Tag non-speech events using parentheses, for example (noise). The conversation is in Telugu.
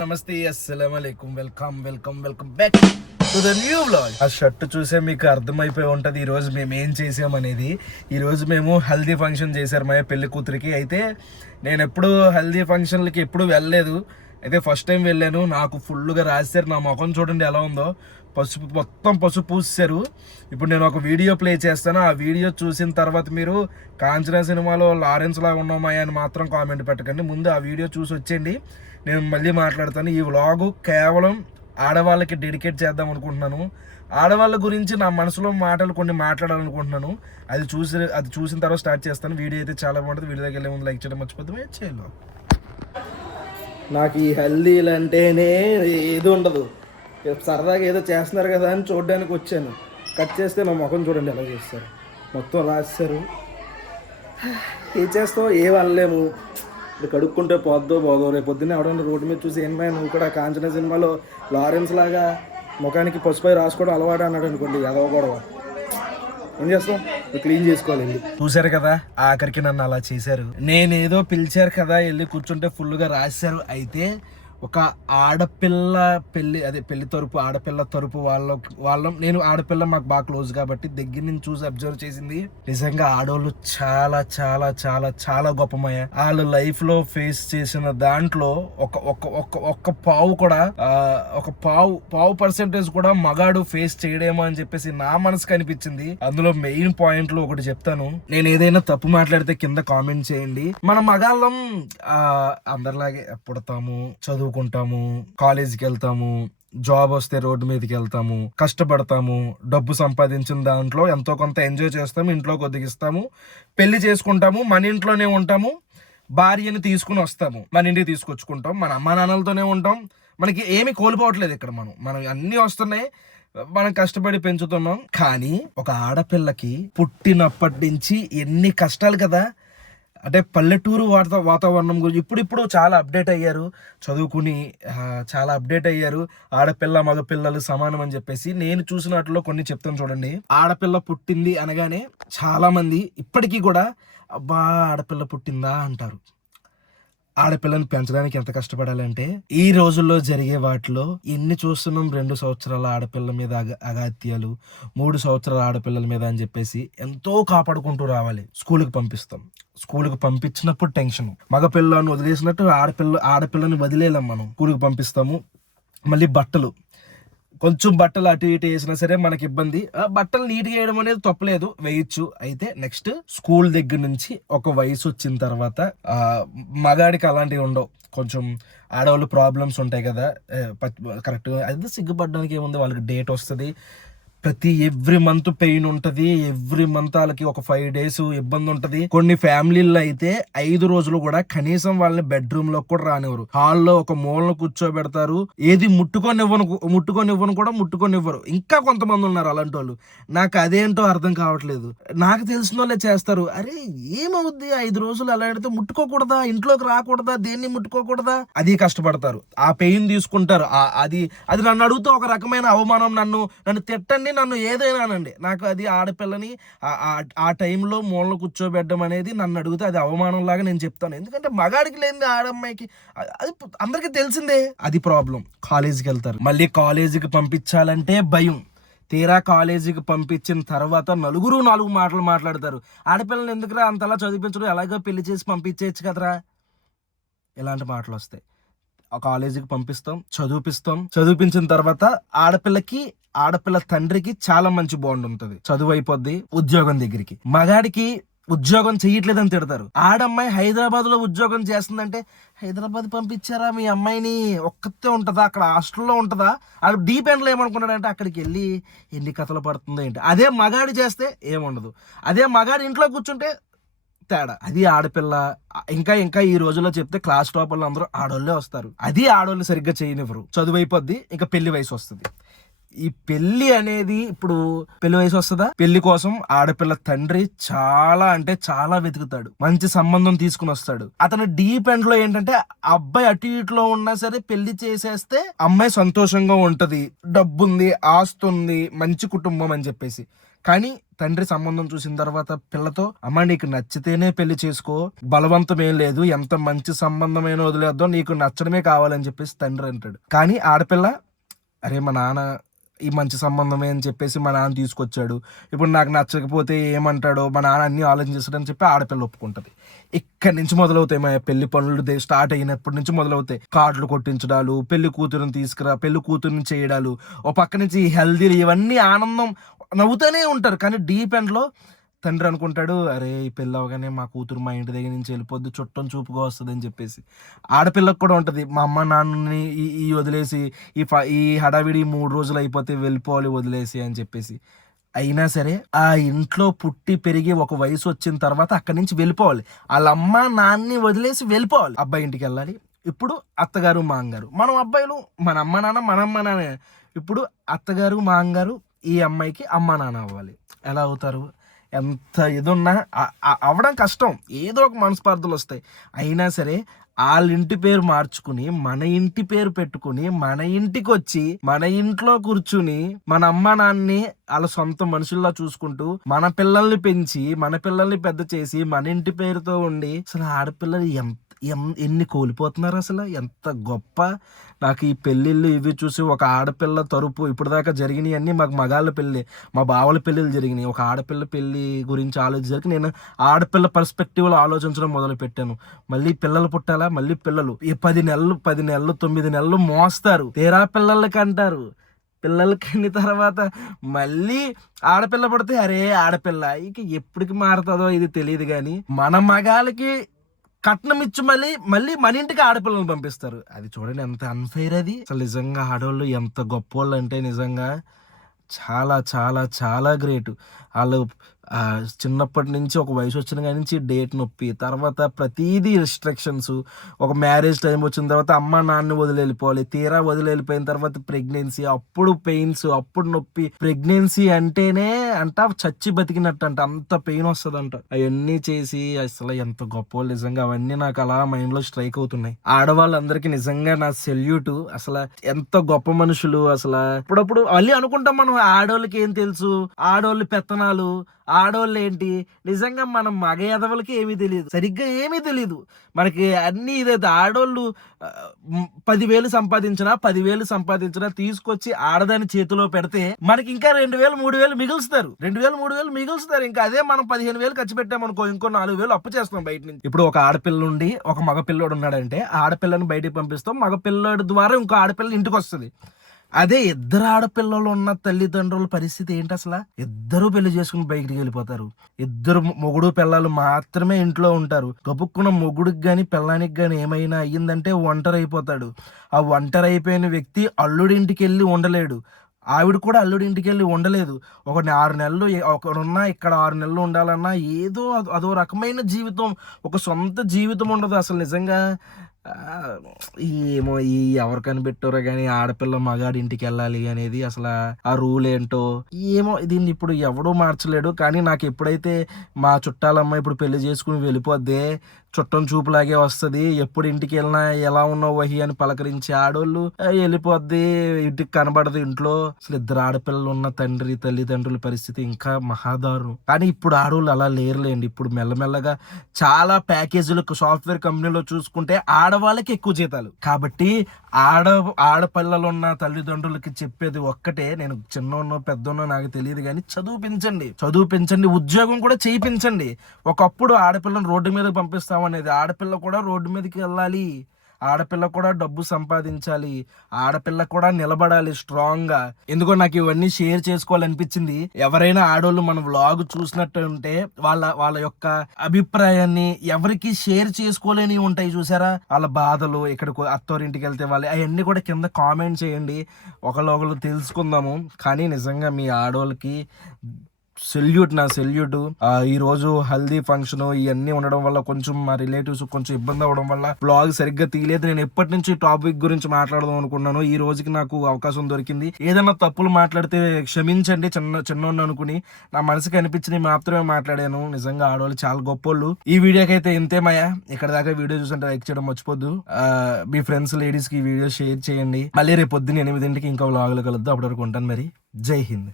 నమస్తే అస్సలం అలైకుం. Welcome welcome welcome back to the new blog ఆ షర్ట్ చూసే మీకు అర్థమైపోయి ఉంటుంది ఈరోజు మేము ఏం చేసామనేది ఈరోజు మేము హల్దీ ఫంక్షన్ చేశారు మా పెళ్ళి కూతురికి. అయితే నేను ఎప్పుడు హల్దీ ఫంక్షన్లకి ఎప్పుడు వెళ్ళలేదు. అయితే ఫస్ట్ టైం వెళ్ళాను. నాకు ఫుల్గా రాశారు. నా ముఖం చూడండి ఎలా ఉందో. పసుపు మొత్తం పసుపు పూసారు ఇప్పుడు నేను ఒక వీడియో ప్లే చేస్తాను. ఆ వీడియో చూసిన తర్వాత మీరు కాంచనా సినిమాలో లారెన్స్ లాగా ఉన్నామా అని మాత్రం కామెంట్ పెట్టకండి. ముందు ఆ వీడియో చూసి వచ్చేయండి. నేను మళ్ళీ మాట్లాడతాను. ఈ వ్లాగు కేవలం ఆడవాళ్ళకి డెడికేట్ చేద్దాం అనుకుంటున్నాను. ఆడవాళ్ళ గురించి నా మనసులో మాటలు కొన్ని మాట్లాడాలనుకుంటున్నాను. అది చూసి అది చూసిన తర్వాత స్టార్ట్ చేస్తాను. వీడియో అయితే చాలా బాగుంటుంది. వీడియోకి వెళ్ళే ముందు లైక్ చేయడం మర్చిపోతే చేయాలి? నాకు ఈ హెల్దీలు అంటేనే ఏది ఉండదు. సరదాగా ఏదో చేస్తున్నారు కదా అని చూడడానికి వచ్చాను. కట్ చేస్తే నా ముఖం చూడండి ఎలా చేస్తారు. మొత్తం రాస్తారు (sighs) ఏం చేస్తావు ఏం వాళ్ళలేము ఇది కడుక్కుంటే పోద్దో పోదో రేపు పొద్దున్న ఎవడన్నా రోడ్డు మీద చూసి ఏం నువ్వు కూడా కాంచన సినిమాలో లారెన్స్ లాగా ముఖానికి పసుపై రాసుకోవడం అలవాటు అన్నాడు అనుకోండి అదవ గొడవ. ఏం చేస్తాం? క్లీన్ చేసుకోవాలి చూశారు కదా ఆఖరికి నన్ను అలా చేశారు. నేనేదో పిలిచారు కదా వెళ్ళి కూర్చుంటే ఫుల్గా రాశారు. అయితే ఒక ఆడపిల్ల పెళ్ళి అదే పెళ్ళి తరపు ఆడపిల్ల తరపు వాళ్ళ వాళ్ళం. నేను ఆడపిల్ల మాకు బాగా క్లోజ్ కాబట్టి దగ్గర నుంచి చూసి అబ్జర్వ్ చేసింది. నిజంగా ఆడవాళ్ళు చాలా చాలా చాలా చాలా గొప్పమయ్య. వాళ్ళ లైఫ్లో ఫేస్ చేసిన దాంట్లో ఒక ఒక ఒక ఒక్క పావు కూడా ఒక పావు పావు పర్సెంటేజ్ కూడా మగాడు ఫేస్ చేయడేమో అని చెప్పేసి నా మనసుకు అనిపించింది. అందులో మెయిన్ పాయింట్లు ఒకటి చెప్తాను. నేను ఏదైనా తప్పు మాట్లాడితే కింద కామెంట్ చేయండి. మన మగాళ్ళం అందరిలాగే పుడతాము చదువుకుంటాము కాలేజీకి వెళ్తాము జాబ్ వస్తే రోడ్డు మీదకి వెళ్తాము కష్టపడతాము డబ్బు సంపాదించిన దాంట్లో ఎంతో కొంత ఎంజాయ్ చేస్తాము ఇంట్లో ఒదిగిస్తాము పెళ్ళి చేసుకుంటాము మన ఇంట్లోనే ఉంటాము భార్యని తీసుకుని వస్తాము మన ఇంటికి తీసుకొచ్చుకుంటాం మన అమ్మా నాన్నలతోనే ఉంటాం. మనకి ఏమి కోల్పోవట్లేదు ఇక్కడ మనం. మనం అన్నీ వస్తున్నాయి మనం కష్టపడి పెంచుతున్నాం. కానీ ఒక ఆడపిల్లకి పుట్టినప్పటి నుంచి ఎన్ని కష్టాలు కదా అంటే పల్లెటూరు వాత వాతావరణం గురించి ఇప్పుడిప్పుడు చాలా అప్డేట్ అయ్యారు. చదువుకుని చాలా అప్డేట్ అయ్యారు. ఆడపిల్ల మగపిల్లలు సమానం అని చెప్పేసి నేను చూసినట్లో కొన్ని చెప్తాను చూడండి. ఆడపిల్ల పుట్టింది అనగానే చాలామంది ఇప్పటికీ కూడా అబ్బా ఆడపిల్ల పుట్టిందా? అంటారు. ఆడపిల్లని పెంచడానికి ఎంత కష్టపడాలంటే ఈ రోజుల్లో జరిగే వాటిలో ఎన్ని చూస్తున్నాం రెండు సంవత్సరాల ఆడపిల్ల మీద అగాత్యాలు మూడు సంవత్సరాల ఆడపిల్లల మీద అని చెప్పేసి ఎంతో కాపాడుకుంటూ రావాలి. స్కూల్కి పంపిస్తాం. స్కూల్కి పంపించినప్పుడు టెన్షన్. మగపిల్లని వదిలేసినట్టు ఆడపిల్ల ఆడపిల్లని వదిలేలేం మనం. స్కూల్కి పంపిస్తాము. మళ్ళీ బట్టలు. కొంచెం బట్టలు అటు ఇటు వేసినా సరే మనకి ఇబ్బంది. బట్టలు నీట్గా వేయడం అనేది తప్పలేదు వేయచ్చు. అయితే నెక్స్ట్ స్కూల్ దగ్గర నుంచి ఒక వయసు వచ్చిన తర్వాత ఆ మగాడికి అలాంటివి ఉండవు. కొంచెం ఆడవాళ్ళు ప్రాబ్లమ్స్ ఉంటాయి కదా కరెక్ట్గా అది సిగ్గుపడడానికి ఏముంది? వాళ్ళకి డేట్ వస్తుంది. ప్రతి ఎవ్రీ మంత్ పెయిన్ ఉంటది. ఎవ్రీ మంత్ వాళ్ళకి ఒక ఫైవ్ డేస్ ఇబ్బంది ఉంటది. కొన్ని ఫ్యామిలీల్లో అయితే ఐదు రోజులు కూడా కనీసం వాళ్ళని బెడ్రూమ్లో కూడా రానివ్వరు. హాల్లో ఒక మూలను కూర్చోబెడతారు. ఏది ముట్టుకొనివ్వను ముట్టుకొనివ్వను కూడా ముట్టుకొనివ్వరు. ఇంకా కొంతమంది ఉన్నారు అలాంటి వాళ్ళు నాకు అదేంటో అర్థం కావట్లేదు. నాకు తెలిసిన వాళ్ళే చేస్తారు. అరే ఏమవుద్ది? ఐదు రోజులు అలా ఆడితే ముట్టుకోకూడదా? ఇంట్లోకి రాకూడదా? దేన్ని ముట్టుకోకూడదా? అది కష్టపడతారు. ఆ పెయిన్ తీసుకుంటారు. అది అది నన్ను అడుగుతూ ఒక రకమైన అవమానం నన్ను నన్ను తిట్టండి నన్ను ఏదైనానండి. నాకు అది ఆడపిల్లని ఆ- టైంలో మూలలో కూర్చోబెట్టడం అనేది నన్ను అడిగితే అది అవమానంలాగా నేను చెప్తాను. ఎందుకంటే మగాడికి లేనిది ఆడమ్మాయికి అది అందరికీ తెలిసిందే. అది ప్రాబ్లం. కాలేజీకి వెళ్తారు. మళ్ళీ కాలేజీకి పంపించాలంటే భయం. తీరా కాలేజీకి పంపించిన తర్వాత నలుగురు నాలుగు మాటలు మాట్లాడతారు. ఆడపిల్లని ఎందుకురా అంతలా చదివించడం? ఎలాగో పెళ్ళి చేసి పంపించేయచ్చు కదరా? ఇలాంటి మాటలు వస్తాయి ఆ కాలేజీకి పంపిస్తాం చదివిపిస్తాం. చదివిపించిన తర్వాత ఆడపిల్లకి ఆడపిల్ల తండ్రికి చాలా మంచి బాండ్ ఉంటుంది. చదువు అయిపోద్ది ఉద్యోగం దగ్గరికి. మగాడికి ఉద్యోగం చెయ్యట్లేదని తిడతారు. ఆడమ్మాయి హైదరాబాద్లో ఉద్యోగం చేస్తుందంటే హైదరాబాద్ పంపించారా మీ అమ్మాయిని? ఒక్కతే ఉంటుందా? అక్కడ హాస్టల్లో ఉంటుందా? అది డీప్ ఎండ్లో ఏమనుకున్నాడంటే అక్కడికి వెళ్ళి ఎన్ని కథలు పడుతుందో ఏంటి. అదే మగాడి చేస్తే ఏముండదు. అదే మగాడి ఇంట్లో కూర్చుంటే తేడా. అది ఆడపిల్ల. ఇంకా ఇంకా ఈ రోజుల్లో చెప్తే క్లాస్ టాపర్లు అందరూ ఆడోళ్ళే వస్తారు. అది ఆడోళ్ళు సరిగ్గా చేయనివ్వరు. చదువు అయిపోద్ది ఇంకా పెళ్ళి వయసు వస్తుంది. ఈ పెళ్ళి అనేది ఇప్పుడు పెళ్ళి వయసు వస్తుందా? పెళ్ళి కోసం ఆడపిల్ల తండ్రి చాలా అంటే చాలా వెతుకుతాడు. మంచి సంబంధం తీసుకుని వస్తాడు. అతను డీప్ ఎండ్లో ఏంటంటే అబ్బాయి అటు ఇటులో ఉన్నా సరే పెళ్ళి చేసేస్తే అమ్మాయి సంతోషంగా ఉంటది. డబ్బుంది ఆస్తుంది ఉంది మంచి కుటుంబం అని చెప్పేసి. కానీ తండ్రి సంబంధం చూసిన తర్వాత పిల్లతో అమ్మ నీకు నచ్చితేనే పెళ్ళి చేసుకో. బలవంతం ఏం లేదు. ఎంత మంచి సంబంధమైన వదిలేద్దాం. నీకు నచ్చడమే కావాలని చెప్పేసి తండ్రి అంటాడు. కానీ ఆడపిల్ల అరే మా నాన్న ఈ మంచి సంబంధమే అని చెప్పేసి మా నాన్న తీసుకొచ్చాడు. ఇప్పుడు నాకు నచ్చకపోతే ఏమంటాడో మా నాన్న అన్ని ఆలోచించాడని చెప్పి ఆడపిల్ల ఒప్పుకుంటుంది. ఇక్కడి నుంచి మొదలవుతాయి మా పెళ్ళి పనులు స్టార్ట్ అయినప్పటి నుంచి మొదలవుతాయి. కార్డులు కొట్టించడాలు పెళ్ళి కూతురుని తీసుకురా పెళ్ళి కూతురుని చేయడాలు ఓ పక్క నుంచి హెల్దీలు ఇవన్నీ ఆనందం నవ్వుతూనే ఉంటారు. కానీ డీప్ ఎండ్లో తండ్రి అనుకుంటాడు అరే ఈ పిల్ల అవగానే మా కూతురు మా ఇంటి దగ్గర నుంచి వెళ్ళిపోద్ది చుట్టం చూపుగా వస్తుంది అని చెప్పేసి. ఆడపిల్లకు కూడా ఉంటుంది. మా అమ్మ నాన్నని ఈ ఈ వదిలేసి ఈ ఫ- ఈ హడావిడి మూడు రోజులు అయిపోతే వెళ్ళిపోవాలి వదిలేసి అని చెప్పేసి. అయినా సరే ఆ ఇంట్లో పుట్టి పెరిగి ఒక వయసు వచ్చిన తర్వాత అక్కడి నుంచి వెళ్ళిపోవాలి. వాళ్ళ అమ్మ నాన్ని వదిలేసి వెళ్ళిపోవాలి. అబ్బాయి ఇంటికి వెళ్ళాలి. ఇప్పుడు అత్తగారు మాంగారు మనం అబ్బాయిలు మన అమ్మ నాన్న మన అమ్మ నాన్న. ఇప్పుడు అత్తగారు మాంగారు ఈ అమ్మాయికి అమ్మ నాన్న అవ్వాలి. ఎలా అవుతారు? ఎంత ఇదున్నా అవ్వడం కష్టం. ఏదో ఒక మనస్పార్థలు వస్తాయి. అయినా సరే వాళ్ళ ఇంటి పేరు మార్చుకుని మన ఇంటి పేరు పెట్టుకుని మన ఇంటికి వచ్చి మన ఇంట్లో కూర్చుని మన అమ్మ నాన్ని వాళ్ళ సొంత మనుషుల్లా చూసుకుంటూ మన పిల్లల్ని పెంచి మన పిల్లల్ని పెద్ద చేసి మన ఇంటి పేరుతో ఉండి అసలు ఆడపిల్లలు ఎంత ఎం- ఎన్ని కోల్పోతున్నారు అసలు? ఎంత గొప్ప. నాకు ఈ పెళ్ళిళ్ళు ఇవి చూసి ఒక ఆడపిల్ల తరుపు ఇప్పుడు దాకా జరిగినాయి మాకు మగాళ్ళ పెళ్ళి. మా బావల పెళ్ళిళ్ళు జరిగినాయి. ఒక ఆడపిల్ల పెళ్ళి గురించి ఆలోచించరికి నేను ఆడపిల్ల పర్స్పెక్టివ్లో ఆలోచించడం మొదలు పెట్టాను మళ్ళీ పిల్లలు పుట్టాలా? మళ్ళీ పిల్లలు. ఈ పది నెలలు పది నెలలు తొమ్మిది నెలలు మోస్తారు. తీరా పిల్లలకి అంటారు. పిల్లలకి అన్న తర్వాత? మళ్ళీ ఆడపిల్ల పడితే అరే ఆడపిల్ల ఇక ఎప్పటికి మారుతుందో ఇది తెలియదు కానీ మన మగాలకి కట్నం ఇచ్చి మళ్ళీ మళ్ళీ మన ఇంటికి ఆడపిల్లల్ని పంపిస్తారు. అది చూడండి ఎంత అన్ఫైర్ అది. అసలు నిజంగా ఆడవాళ్ళు ఎంత గొప్పోళ్ళు అంటే నిజంగా చాలా చాలా చాలా గ్రేట్ వాళ్ళు చిన్నప్పటి నుంచి ఒక వయసు వచ్చిన కాడి నుంచి డేట్ నొప్పి తర్వాత ప్రతిదీ రిస్ట్రిక్షన్స్ ఒక మ్యారేజ్ టైం వచ్చిన తర్వాత అమ్మ నాన్న వదిలి వెళ్ళిపోవాలి తీరా వదిలి వెళ్ళిపోయిన తర్వాత ప్రెగ్నెన్సీ అప్పుడు పెయిన్స్ అప్పుడు నొప్పి. ప్రెగ్నెన్సీ అంటేనే అంట చచ్చి బతికినట్టు అంట అంత పెయిన్ వస్తుందంట. అవన్నీ చేసి అసలు ఎంత గొప్ప నిజంగా అవన్నీ నాకు అలా మైండ్లో స్ట్రైక్ అవుతున్నాయి. ఆడవాళ్ళందరికీ నిజంగా నా సెల్యూట్ అసలు ఎంత గొప్ప మనుషులు అసలు అప్పుడప్పుడు మళ్ళీ అనుకుంటాం మనం ఆడవాళ్ళకి ఏం తెలుసు ఆడవాళ్ళు పెత్తనాలు ఆడోళ్ళు ఏంటి నిజంగా మనం మగ ఎదవలకి ఏమీ తెలియదు సరిగ్గా ఏమీ తెలియదు మనకి అన్ని ఇదైతే ఆడోళ్ళు పదివేలు సంపాదించినా పదివేలు సంపాదించినా తీసుకొచ్చి ఆడదాని చేతిలో పెడితే మనకి ఇంకా రెండు వేలు మూడు వేలు మిగులుస్తారు. రెండు వేలు మూడు వేలు మిగులుస్తారు. ఇంకా అదే మనం పదిహేను వేలు ఖర్చు పెట్టామనుకో ఇంకో నాలుగు వేలు అప్పు చేస్తాం బయట నుంచి. ఇప్పుడు ఒక ఆడపిల్ల ఉండి ఒక మగ పిల్లోడు ఉన్నాడంటే ఆడపిల్లని బయటికి పంపిస్తాం. మగ పిల్లోడి ద్వారా ఇంకో ఆడపిల్ల ఇంటికి వస్తుంది అదే ఇద్దరు ఆడపిల్లలు ఉన్న తల్లిదండ్రుల పరిస్థితి ఏంటి అసలు? ఇద్దరు పెళ్ళి చేసుకుని బయటికి వెళ్ళిపోతారు. ఇద్దరు మొగుడు పిల్లలు మాత్రమే ఇంట్లో ఉంటారు. గబుక్కున్న మొగుడికి గాని పిల్లానికి గాని ఏమైనా అయ్యిందంటే ఒంటరి అయిపోతాడు ఆ ఒంటరి అయిపోయిన వ్యక్తి అల్లుడింటికి వెళ్ళి ఉండలేడు. ఆవిడ కూడా అల్లుడింటికి వెళ్ళి ఉండలేదు. ఒక ఆరు నెలలు ఏ- ఒకడున్నా ఇక్కడ ఆరు నెలలు ఉండాలన్నా ఏదో అదో- రకమైన జీవితం ఒక సొంత జీవితం ఉండదు అసలు నిజంగా. ఏమో ఈ ఎవరు కనిపెట్టారో కానీ ఆడపిల్ల మగాడి ఇంటికి వెళ్ళాలి అనేది అసలు ఆ రూల్ ఏంటో ఏమో దీన్ని ఇప్పుడు ఎవడూ మార్చలేడు. కానీ నాకు ఎప్పుడైతే మా చుట్టాలమ్మ ఇప్పుడు పెళ్ళి చేసుకుని వెళ్ళిపోద్దే చుట్టం చూపులాగే వస్తుంది ఎప్పుడు ఇంటికి వెళ్ళినా ఎలా ఉన్నావు వహి అని పలకరించి ఆడోళ్ళు వెళ్ళిపోద్ది ఇంటికి కనబడదు ఇంట్లో. అసలు ఇద్దరు ఆడపిల్లలు ఉన్న తండ్రి తల్లిదండ్రుల పరిస్థితి ఇంకా మహాదారుణం. కానీ ఇప్పుడు ఆడోళ్ళు అలా లేరులేండి. ఇప్పుడు మెల్లమెల్లగా చాలా ప్యాకేజీలకు సాఫ్ట్వేర్ కంపెనీలో చూసుకుంటే ఆడవాళ్ళకి ఎక్కువ జీతాలు. కాబట్టి ఆడ ఆడపిల్లలు ఉన్న తల్లిదండ్రులకి చెప్పేది ఒక్కటే నేను చిన్నోన్నో పెద్దోన్నో నాకు తెలియదు కానీ చదువుపించండి. చదువుపించండి ఉద్యోగం కూడా చేయించండి. ఒకప్పుడు ఆడపిల్లని రోడ్డు మీద పంపిస్తామనేది ఆడపిల్ల కూడా రోడ్డు మీదకి వెళ్ళాలి. ఆడపిల్ల కూడా డబ్బు సంపాదించాలి ఆడపిల్ల కూడా నిలబడాలి స్ట్రాంగ్గా ఎందుకో నాకు ఇవన్నీ షేర్ చేసుకోవాలనిపించింది. ఎవరైనా ఆడోళ్ళు మన వ్లాగ్ చూసినట్టు ఉంటే వాళ్ళ వాళ్ళ యొక్క అభిప్రాయాన్ని ఎవరికి షేర్ చేసుకోలేని ఉంటాయి చూసారా? వాళ్ళ బాధలు ఇక్కడికి అత్తోరింటికి వెళ్తే వాళ్ళు అవన్నీ కూడా కింద కామెంట్ చేయండి. ఒకళ్ళు ఒకళ్ళు తెలుసుకుందాము. కానీ నిజంగా మీ ఆడోళ్ళకి సెల్యూట్ నా సెల్యూట్. ఈ రోజు హల్దీ ఫంక్షన్ ఇవన్నీ ఉండడం వల్ల కొంచెం మా రిలేటివ్స్ కొంచెం ఇబ్బంది అవడం వల్ల బ్లాగ్ సరిగ్గా తీయలేదు. నేను ఎప్పటి నుంచి టాపిక్ గురించి మాట్లాడదాం అనుకున్నాను ఈ రోజుకి నాకు అవకాశం దొరికింది. ఏదైనా తప్పులు మాట్లాడితే క్షమించండి చిన్న చిన్న అనుకుని నా మనసుకి అనిపించింది మాత్రమే మాట్లాడాను. నిజంగా ఆడవాళ్ళు చాలా గొప్పోళ్ళు. ఈ వీడియోకి అయితే ఇంతే మాయా. ఇక్కడ దాకా వీడియో చూస్తుంటే లైక్ చేయడం మర్చిపోద్దు. మీ ఫ్రెండ్స్ లేడీస్కి వీడియో షేర్ చేయండి. మళ్ళీ రేపు పొద్దున్న ఎనిమిదింటికి ఇంకా వ్లాగులు కలుద్దాం. అప్పటి వరకు ఉంటాను మరి. జై హింద్.